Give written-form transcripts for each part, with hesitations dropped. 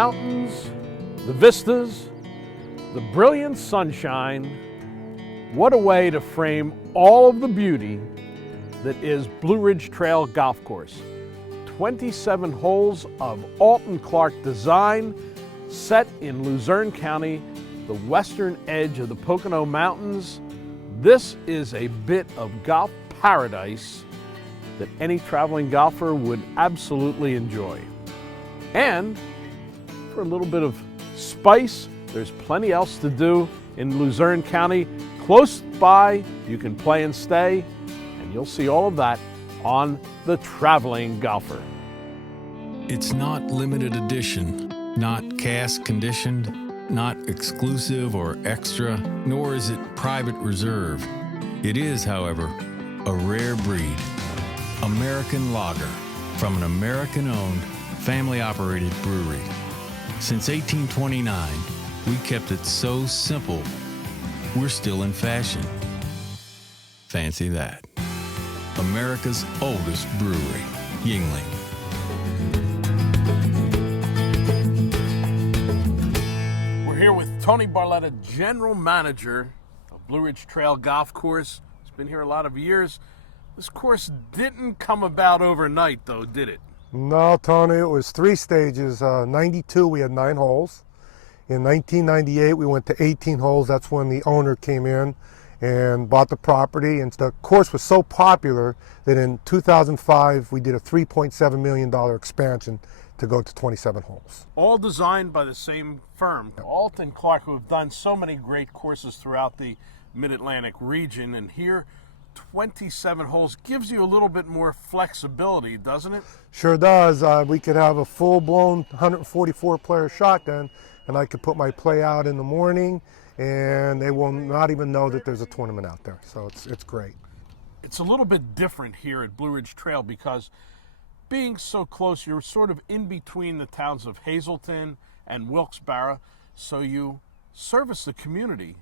mountains, the vistas, the brilliant sunshine. What a way to frame all of the beauty that is Blue Ridge Trail Golf Course. 27 holes of Alton Clark design, set in Luzerne County, the western edge of the Pocono Mountains. This is a bit of golf paradise that any traveling golfer would absolutely enjoy. And for a little bit of spice, there's plenty else to do in Luzerne County. Close by, you can play and stay, and you'll see all of that on The Traveling Golfer. It's not limited edition, not cast conditioned, not exclusive or extra, nor is it private reserve. It is, however, a rare breed. American lager from an American-owned, family-operated brewery. Since 1829, we kept it so simple, we're still in fashion. Fancy that. America's oldest brewery, Yuengling. We're here with Tony Barletta, General Manager of Blue Ridge Trail Golf Course. He's been here a lot of years. This course didn't come about overnight, though, did it? No, Tony, it was 3 stages. 92, we had 9 holes. In 1998, we went to 18 holes. That's when the owner came in and bought the property. And the course was so popular that in 2005, we did a $3.7 million expansion to go to 27 holes. All designed by the same firm, Alton Clark, who have done so many great courses throughout the Mid-Atlantic region. And here, 27 holes gives you a little bit more flexibility, doesn't it? Sure does. We could have a full-blown 144-player shotgun, and I could put my play out in the morning, and they will not even know that there's a tournament out there. So it's great. It's a little bit different here at Blue Ridge Trail because being so close, you're sort of in between the towns of Hazleton and Wilkes-Barre, so you service the community,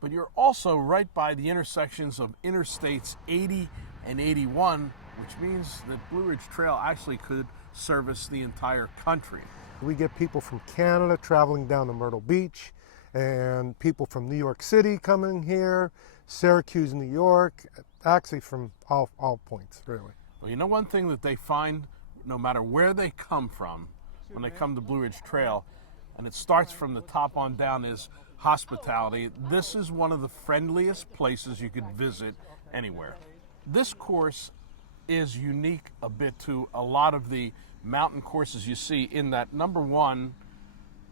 but you're also right by the intersections of Interstates 80 and 81, which means that Blue Ridge Trail actually could service the entire country. We get people from Canada traveling down to Myrtle Beach, and people from New York City coming here, Syracuse, New York, actually from all points, really. Well, you know one thing that they find, no matter where they come from, when they come to Blue Ridge Trail, and it starts from the top on down, is hospitality. This is one of the friendliest places you could visit anywhere. This course is unique a bit to a lot of the mountain courses you see in that, number one,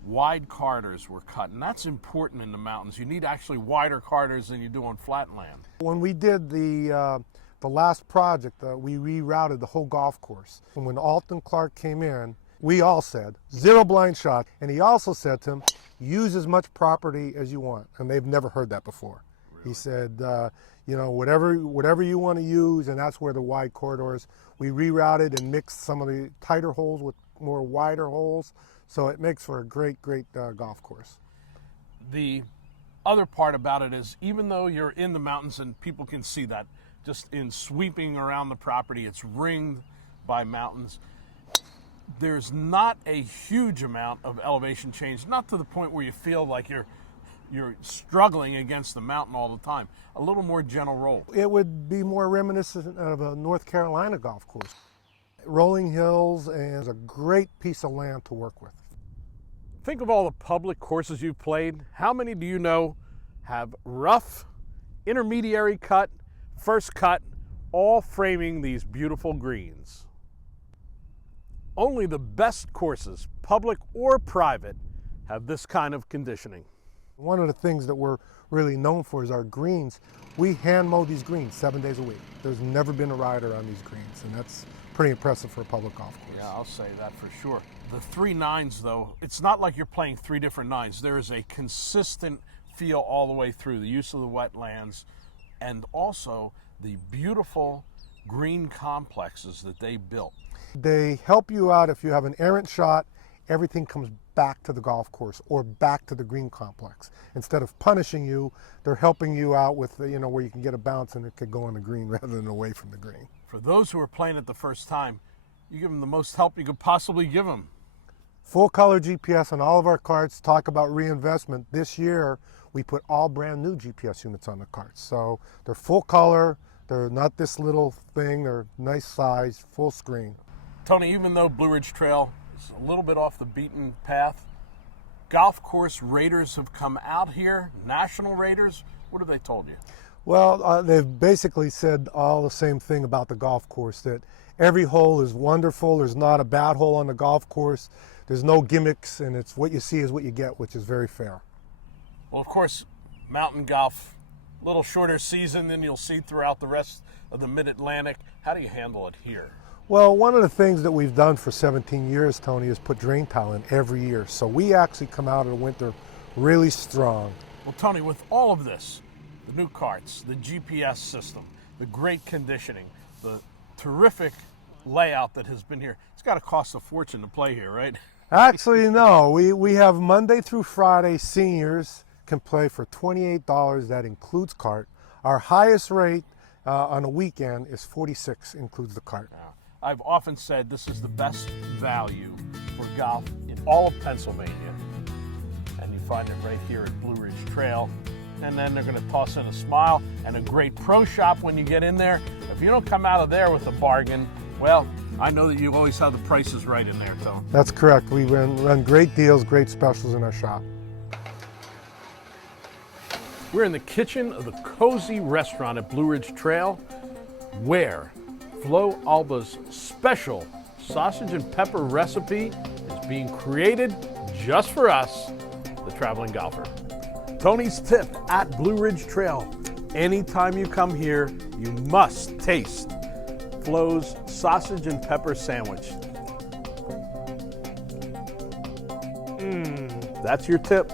wide corridors were cut, and that's important in the mountains. You need actually wider corridors than you do on flat land. When we did the last project, we rerouted the whole golf course. And when Alton Clark came in, we all said, 0 blind shot, and he also said to him, use as much property as you want, and they've never heard that before. Really? He said, you know, whatever you want to use, and that's where the wide corridors. We rerouted and mixed some of the tighter holes with more wider holes, so it makes for a great golf course. The other part about it is, even though you're in the mountains and people can see that, just in sweeping around the property, it's ringed by mountains. There's not a huge amount of elevation change, not to the point where you feel like you're struggling against the mountain all the time. A little more gentle roll. It would be more reminiscent of a North Carolina golf course. Rolling hills, and a great piece of land to work with. Think of all the public courses you've played. How many do you know have rough, intermediary cut, first cut, all framing these beautiful greens? Only the best courses, public or private, have this kind of conditioning. One of the things that we're really known for is our greens. We hand mow these greens 7 days a week. There's never been a rider on these greens, and that's pretty impressive for a public golf course. Yeah, I'll say that for sure. The 3 nines, though, it's not like you're playing 3 different nines. There is a consistent feel all the way through. The use of the wetlands, and also the beautiful green complexes that they built. They help you out if you have an errant shot. Everything comes back to the golf course or back to the green complex. Instead of punishing you, they're helping you out with, you know, where you can get a bounce and it could go on the green rather than away from the green. For those who are playing it the first time, you give them the most help you could possibly give them. Full color GPS on all of our carts. Talk about reinvestment. This year, we put all brand new GPS units on the carts. So they're full color. They're not this little thing. They're nice size, full screen. Tony, even though Blue Ridge Trail is a little bit off the beaten path, golf course raters have come out here, national raters. What have they told you? Well, they've basically said all the same thing about the golf course, that every hole is wonderful. There's not a bad hole on the golf course. There's no gimmicks, and it's what you see is what you get, which is very fair. Well, of course, mountain golf, a little shorter season than you'll see throughout the rest of the Mid-Atlantic. How do you handle it here? Well, one of the things that we've done for 17 years, Tony, is put drain tile in every year. So we actually come out of the winter really strong. Well, Tony, with all of this, the new carts, the GPS system, the great conditioning, the terrific layout that has been here, it's got to cost a fortune to play here, right? Actually, no. We have Monday through Friday. Seniors can play for $28. That includes cart. Our highest rate on a weekend is $46, includes the cart. I've often said this is the best value for golf in all of Pennsylvania. And you find it right here at Blue Ridge Trail. And then they're going to toss in a smile and a great pro shop when you get in there. If you don't come out of there with a bargain, well, I know that you always have the prices right in there, Tony. That's correct. We run great deals, great specials in our shop. We're in the kitchen of the cozy restaurant at Blue Ridge Trail, where Flo Alba's special sausage and pepper recipe is being created just for us, the traveling golfer. Tony's tip at Blue Ridge Trail. Anytime you come here, you must taste Flo's sausage and pepper sandwich. That's your tip.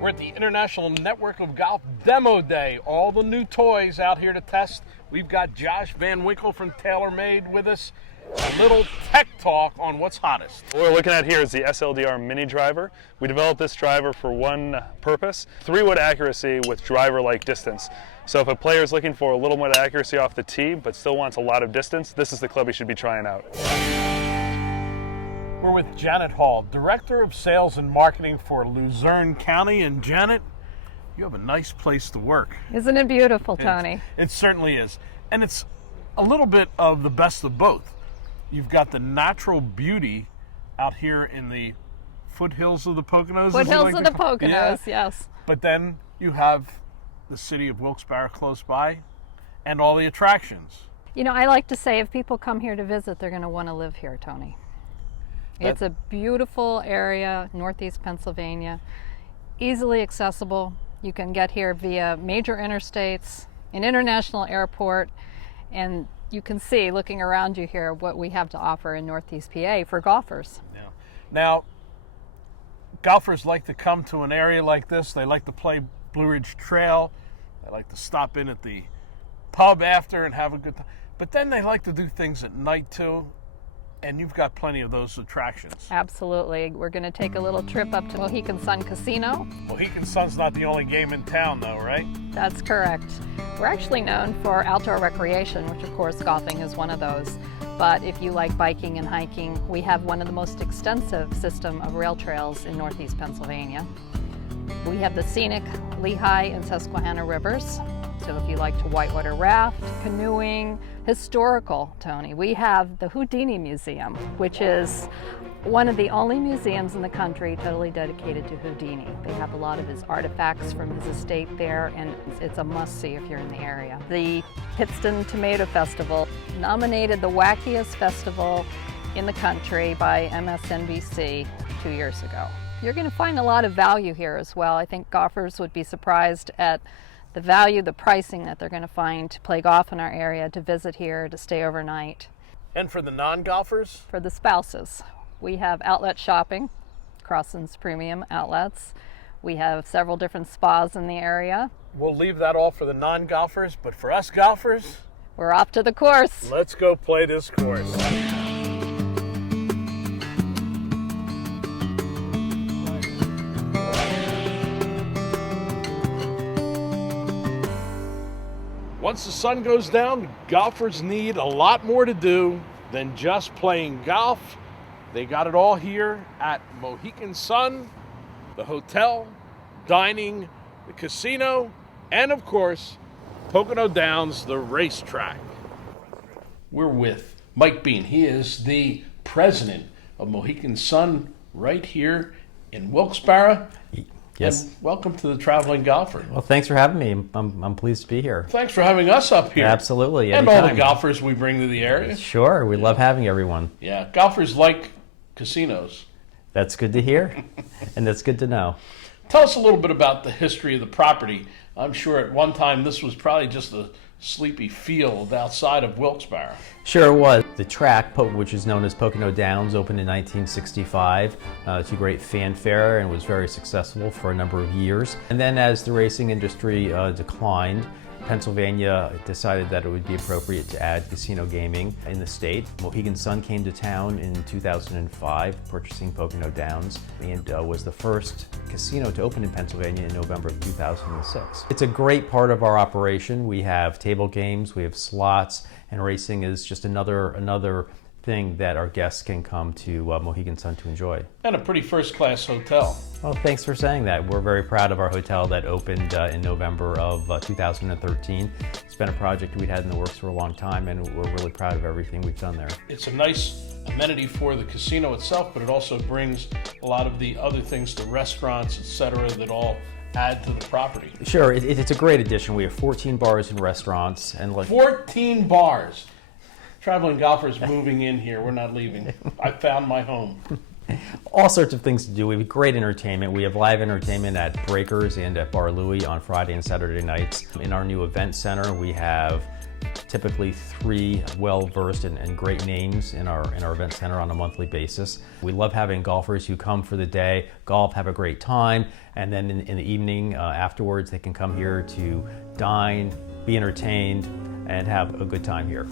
We're at the International Network of Golf Demo Day. All the new toys out here to test. We've got Josh Van Winkle from TaylorMade with us. A little tech talk on what's hottest. What we're looking at here is the SLDR mini driver. We developed this driver for one purpose, 3-wood accuracy with driver-like distance. So if a player is looking for a little more accuracy off the tee but still wants a lot of distance, this is the club you should be trying out. We're with Janet Hall, Director of Sales and Marketing for Luzerne County. And Janet, you have a nice place to work. Isn't it beautiful, Tony? It certainly is. And it's a little bit of the best of both. You've got the natural beauty out here in the foothills of the Poconos. Foothills of the Poconos, yeah. yes. But then you have the city of Wilkes-Barre close by and all the attractions. You know, I like to say if people come here to visit, they're going to want to live here, Tony. It's a beautiful area, northeast Pennsylvania, easily accessible. You can get here via major interstates, an international airport, and you can see, looking around you here, what we have to offer in Northeast PA for golfers. Yeah. Now, golfers like to come to an area like this. They like to play Blue Ridge Trail. They like to stop in at the pub after and have a good time. But then they like to do things at night too, and you've got plenty of those attractions. Absolutely. We're going to take a little trip up to Mohegan Sun Casino. Mohegan Sun's not the only game in town though, right? That's correct. We're actually known for outdoor recreation, which of course golfing is one of those. But if you like biking and hiking, we have one of the most extensive system of rail trails in northeast Pennsylvania. We have the scenic Lehigh and Susquehanna rivers. So if you like to whitewater raft, canoeing, historical, Tony, we have the Houdini Museum, which is one of the only museums in the country totally dedicated to Houdini. They have a lot of his artifacts from his estate there, and it's a must-see if you're in the area. The Pittston Tomato Festival nominated the wackiest festival in the country by MSNBC 2 years ago. You're going to find a lot of value here as well. I think golfers would be surprised at the value, the pricing that they're going to find to play golf in our area, to visit here, to stay overnight. And for the non-golfers? For the spouses, we have outlet shopping, Crossan's Premium Outlets. We have several different spas in the area. We'll leave that all for the non-golfers, but for us golfers, we're off to the course. Let's go play this course. Once the sun goes down, golfers need a lot more to do than just playing golf. They got it all here at Mohegan Sun, the hotel, dining, the casino, and of course, Pocono Downs, the racetrack. We're with Mike Bean. He is the president of Mohegan Sun right here in Wilkes-Barre. Yes. And welcome to the Traveling Golfer. Well, thanks for having me. I'm pleased to be here. Thanks for having us up here. Absolutely. And all anytime. the golfers we bring to the area. Sure. We love having everyone. Yeah, golfers like casinos. That's good to hear, and that's good to know. Tell us a little bit about the history of the property. I'm sure at one time this was probably just a sleepy field outside of Wilkes-Barre. Sure it was. The track, which is known as Pocono Downs, opened in 1965 to great fanfare and was very successful for a number of years. And then as the racing industry declined, Pennsylvania decided that it would be appropriate to add casino gaming in the state. Mohegan Sun came to town in 2005, purchasing Pocono Downs, and was the first casino to open in Pennsylvania in November of 2006. It's a great part of our operation. We have table games, we have slots, and racing is just another thing that our guests can come to Mohegan Sun to enjoy. And a pretty first-class hotel. Well, thanks for saying that. We're very proud of our hotel that opened in November of 2013. It's been a project we'd had in the works for a long time, and we're really proud of everything we've done there. It's a nice amenity for the casino itself, but it also brings a lot of the other things, the restaurants, etc., that all add to the property. Sure, it's a great addition. We have 14 bars and restaurants. And 14 bars! Traveling golfers moving in here. We're not leaving. I found my home. All sorts of things to do. We have great entertainment. We have live entertainment at Breakers and at Bar Louie on Friday and Saturday nights. In our new event center, we have typically 3 well-versed and great names in our event center on a monthly basis. We love having golfers who come for the day, golf, have a great time, and then in the evening afterwards they can come here to dine, be entertained, and have a good time here.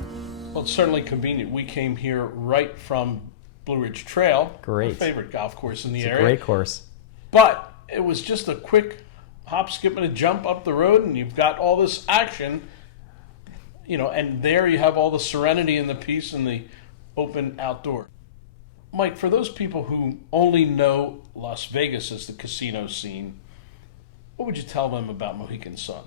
Well, it's certainly convenient. We came here right from Blue Ridge Trail, Great. my favorite golf course in the It's area. a great course. But it was just a quick hop, skip, and a jump up the road, and you've got all this action, and there you have all the serenity and the peace and the open outdoor. Mike, for those people who only know Las Vegas as the casino scene, what would you tell them about Mohegan Sun?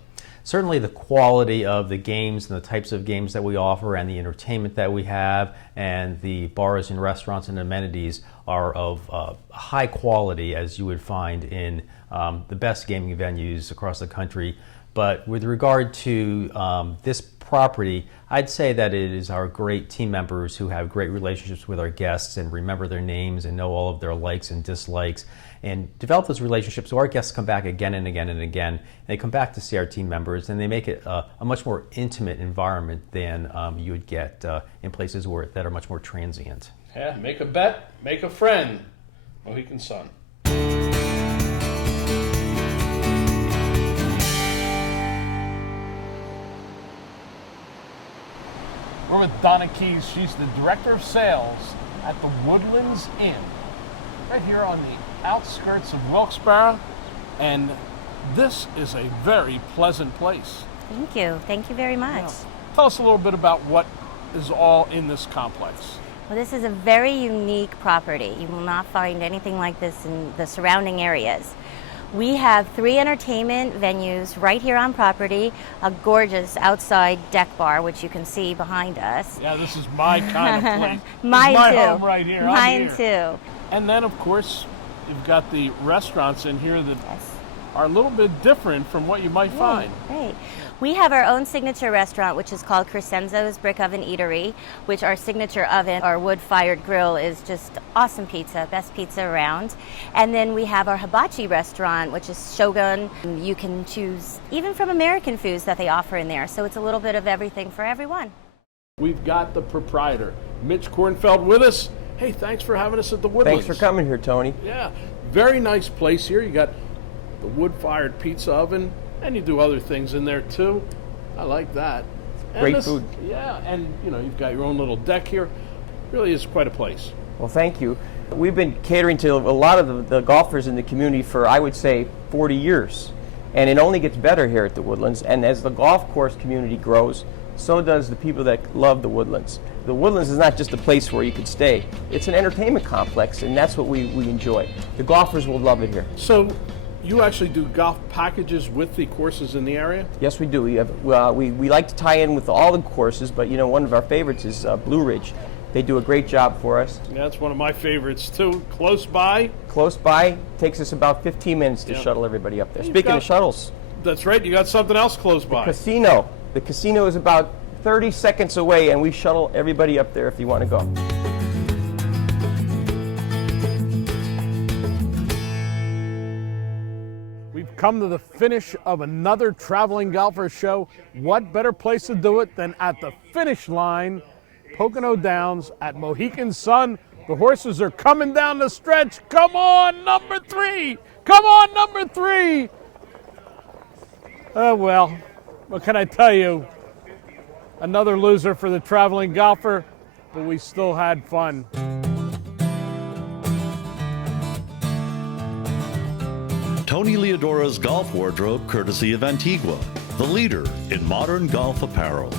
Certainly the quality of the games and the types of games that we offer and the entertainment that we have and the bars and restaurants and amenities are of high quality, as you would find in the best gaming venues across the country. But with regard to this property, I'd say that it is our great team members who have great relationships with our guests and remember their names and know all of their likes and dislikes and develop those relationships so our guests come back again and again and again. They come back to see our team members and they make it a much more intimate environment than you would get in places that are much more transient. Yeah, make a bet, make a friend. Mohegan Sun. We're with Donna Keys. She's the Director of Sales at the Woodlands Inn, right here on the outskirts of Wilkes-Barre, and this is a very pleasant place. Thank you. Thank you very much. Now, tell us a little bit about what is all in this complex. Well, this is a very unique property. You will not find anything like this in the surrounding areas. We have 3 entertainment venues right here on property, a gorgeous outside deck bar, which you can see behind us. Yeah, this is my kind of place. Mine my too. home right here. Mine too. And then, of course, you've got the restaurants in here that Yes. are a little bit different from what you might find. Right. We have our own signature restaurant, which is called Crescenzo's Brick Oven Eatery, which our signature oven, our wood-fired grill, is just awesome pizza, best pizza around. And then we have our hibachi restaurant, which is Shogun. You can choose even from American foods that they offer in there, so it's a little bit of everything for everyone. We've got the proprietor, Mitch Kornfeld, with us. Hey, thanks for having us at the Woodlands. Thanks for coming here, Tony. Yeah, very nice place here. You got the wood-fired pizza oven, and you do other things in there too. I like that. And Great food. Yeah, and you've got your own little deck here. Really is quite a place. Well, thank you. We've been catering to a lot of the golfers in the community for, I would say, 40 years. And it only gets better here at the Woodlands. And as the golf course community grows, so does the people that love the Woodlands. The Woodlands is not just a place where you could stay. It's an entertainment complex, and that's what we enjoy. The golfers will love it here. So you actually do golf packages with the courses in the area? Yes, we do. We like to tie in with all the courses, but one of our favorites is Blue Ridge. They do a great job for us. Yeah, that's one of my favorites too. Close by? Close by. Takes us about 15 minutes to shuttle everybody up there. Speaking of shuttles. That's right, you got something else close by. Casino. The casino is about 30 seconds away, and we shuttle everybody up there if you want to go. We've come to the finish of another Traveling Golfer show. What better place to do it than at the finish line, Pocono Downs at Mohegan Sun. The horses are coming down the stretch. Come on, number 3! Come on, number 3! Oh, well, what can I tell you? Another loser for the Traveling Golfer, but we still had fun. Tony Leodora's golf wardrobe, courtesy of Antigua, the leader in modern golf apparel.